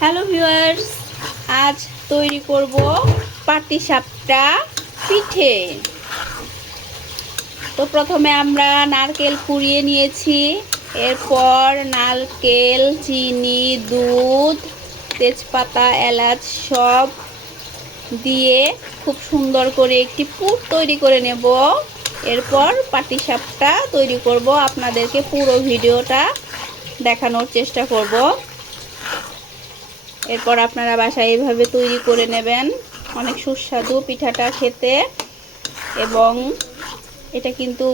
Hello viewers, আজ তৈরি করব পাটিসাপটা পিঠে। তো প্রথমে আমরা নারকেল কুড়িয়ে নিয়েছি। এরপর নারকেল, চিনি, দুধ, তেজপাতা, এলাচ সব দিয়ে খুব সুন্দর করে একটি পুর তৈরি করে নেব। এরপর পাটিসাপটা তৈরি করব। আপনাদেরকে পুরো ভিডিওটা দেখানোর চেষ্টা করব। এরপর আপনারা বাসায় এইভাবে তৈরি করে নেবেন। অনেক সুস্বাদু পিঠাটা খেতে, এবং এটা কিন্তু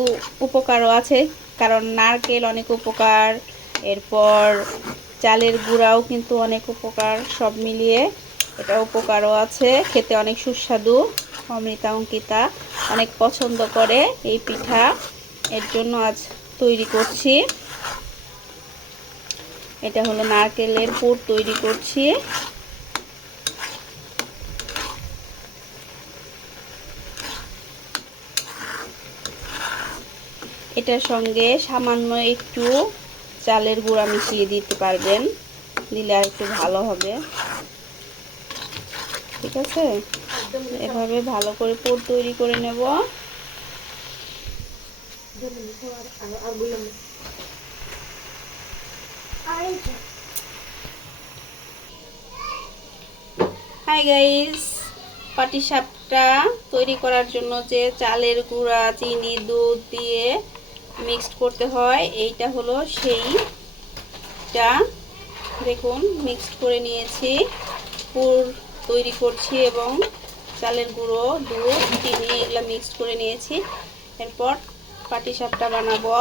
উপকারও আছে, কারণ নারকেল অনেক উপকার, এরপর চালের গুঁড়াও কিন্তু অনেক উপকার, সব মিলিয়ে এটা উপকারও আছে। খেতে অনেক সুস্বাদু। অমৃতা অঙ্কিতা অনেক পছন্দ করে এই পিঠা, এর জন্য আজ তৈরি করছি। এটা হলো নারকেলের পুর তৈরি করছি। এটার সঙ্গে সামান্য একটু চালের গুঁড়া মিশিয়ে দিতে পারবেন, দিলে আর একটু ভালো হবে। ঠিক আছে, এভাবে ভালো করে পুর তৈরি করে নেব। হাই গাইস, পাটিসাপটা তৈরি করার জন্য যে চালের গুঁড়া, চিনি, দুধ দিয়ে মিক্সড করতে হয়, এইটা হলো সেইটা। দেখুন, মিক্সড করে নিয়েছি, পুর তৈরি করছি, এবং চালের গুঁড়ো, দুধ, চিনি এগুলো মিক্সড করে নিয়েছি। এরপর পাটিসাপটা বানাবো।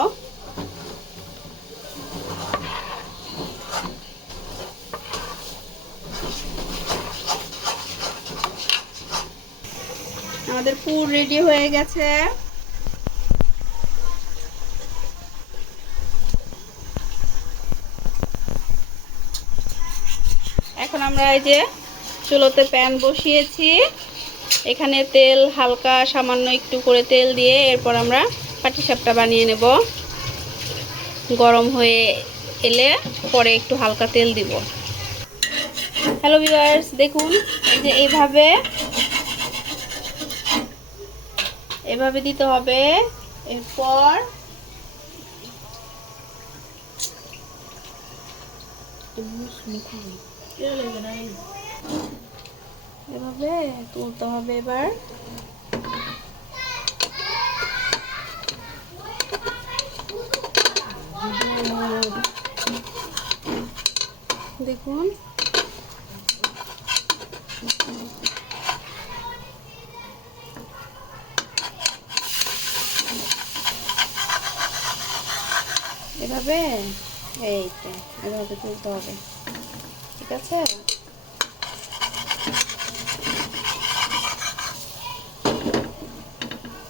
আমাদের পুর রেডি হয়ে গেছে। এখন আমরা এই যে চুলোতে প্যান বসিয়েছি, এখানে তেল হালকা সামান্য একটু করে তেল দিয়ে এরপর আমরা পাটিসাপটা বানিয়ে নেব। গরম হয়ে এলে পরে একটু হালকা তেল দিব। হ্যালো ভিউয়ার্স, দেখুন এই যে এভাবে দিতে হবে। এরপর এভাবে তুলতে হবে। এবার দেখুন, এভাবে এইটা এভাবে তুলতে হবে। ঠিক আছে,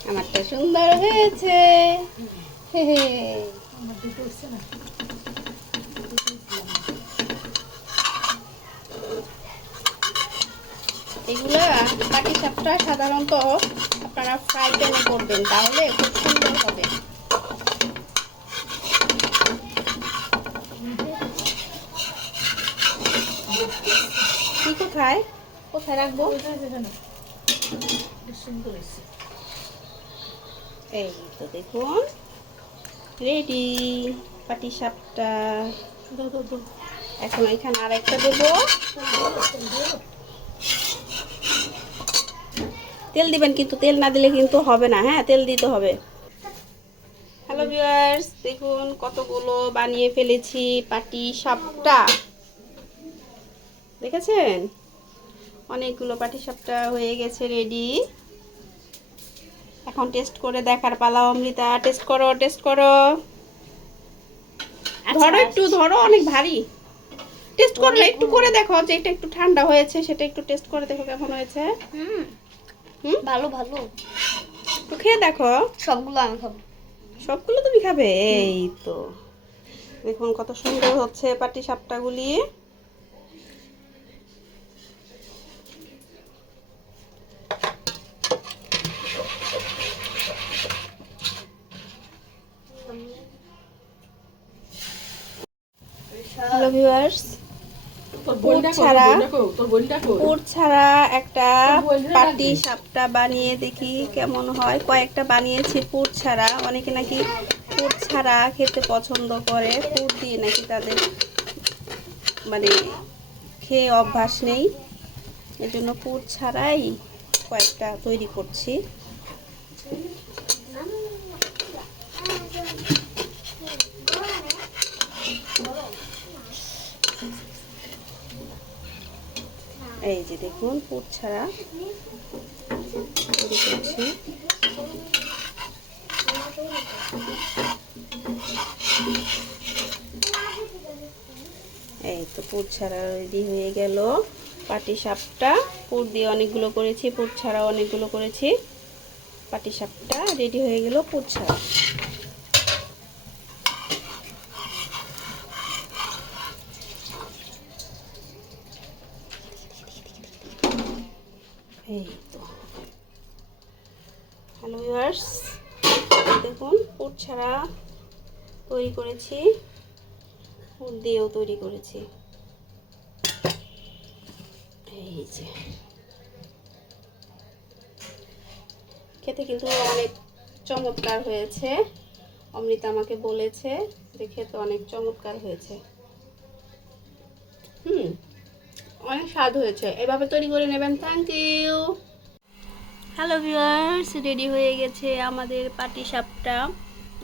আমারটা সুন্দর হয়েছে। এগুলা পাটিসাপটা সাধারণত আপনারা ফ্রাই প্যানে করবেন, তাহলে খুব সুন্দর হবে। কি কোথায় কোথায় রাখবো? এই তো দেখুন, রেডি পাটিসাপটা। এখন এখানে আরেকটা দেবো। তেল দিবেন, কিন্তু তেল না দিলে কিন্তু হবে না। হ্যাঁ, তেল দিতে হবে। হ্যালো ভিউয়ার্স, দেখুন কতগুলো বানিয়ে ফেলেছি পাটিসাপটা। দেখেছেন, অনেকগুলো পাটিসাপটা হয়ে গেছে রেডি। এখন টেস্ট করে দেখার পালা। অমৃতা, টেস্ট করো, টেস্ট করো। ধরো, একটু ধরো, অনেক ভারী। টেস্ট করলে একটু করে দেখো যে এটা একটু ঠান্ডা হয়েছে, সেটা একটু টেস্ট করে দেখো কেমন হয়েছে। ভালো ভালো, একটু খেয়ে দেখো। সবগুলো আমি খাবো। সবগুলো তুমি খাবে? এই তো দেখুন কত সুন্দর হচ্ছে পাটিসাপটাগুলি। হ্যালো ভিউয়ার্স, পুর ছাড়া একটা পাটি সাপটা বানিয়ে দেখি কেমন হয়। কয়েকটা বানিয়েছি পুর ছাড়া। অনেকে নাকি পুর ছাড়া খেতে পছন্দ করে, পুর দিয়ে নাকি তাদের মানে খেয়ে অভ্যাস নেই, এজন্য পুর ছাড়াই কয়েকটা তৈরি করছি। এই যে দেখুন পুর ছাড়া তৈরি করছি। এই তো পুর ছাড়া রেডি হয়ে গেল পাটিসাপটা। পুর দিয়ে অনেকগুলো করেছি, পুর ছাড়া অনেকগুলো করেছি। পাটিসাপটা রেডি হয়ে গেল পুর ছাড়া। এই তো হ্যালো ভিউয়ার্স, দেখুন পুর ছাড়া তৈরি করেছি, পুর দিয়েও তৈরি করেছি। এই যে খেতে কিন্তু অনেক চমৎকার হয়েছে। অমৃতা আমাকে বলেছে যে খেতে অনেক চমৎকার হয়েছে। অনেক স্বাদ হয়েছে। এভাবে তৈরি করে নেবেন। Thank you. Hello viewers, ready হয়ে গেছে আমাদের পাটিসাপটা।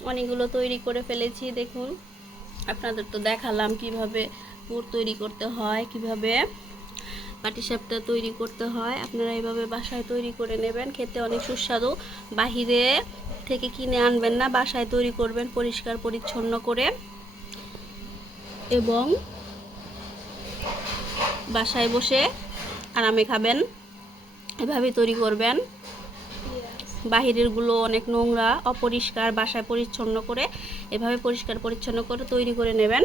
অনেকগুলো তৈরি করে ফেলেছি। দেখুন, আপনাদের তো দেখালাম কিভাবে পুর তৈরি করতে হয়, কিভাবে পাটিসাপটা তৈরি করতে হয়। আপনারা এইভাবে বাসায় তৈরি করে নেবেন, খেতে অনেক সুস্বাদু। বাহিরে থেকে কিনে আনবেন না, বাসায় তৈরি করবেন পরিষ্কার পরিচ্ছন্ন করে, এবং বাসায় বসে আরামে খাবেন। এভাবে তৈরি করবেন। বাহিরেরগুলো অনেক নোংরা, অপরিষ্কার। বাসায় পরিচ্ছন্ন করে এভাবে পরিষ্কার পরিচ্ছন্ন করে তৈরি করে নেবেন।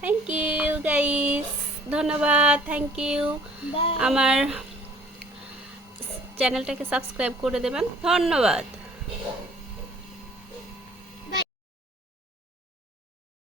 থ্যাংক ইউ গাইস, ধন্যবাদ, থ্যাংক ইউ। আমার চ্যানেলটাকে সাবস্ক্রাইব করে দেবেন। ধন্যবাদ।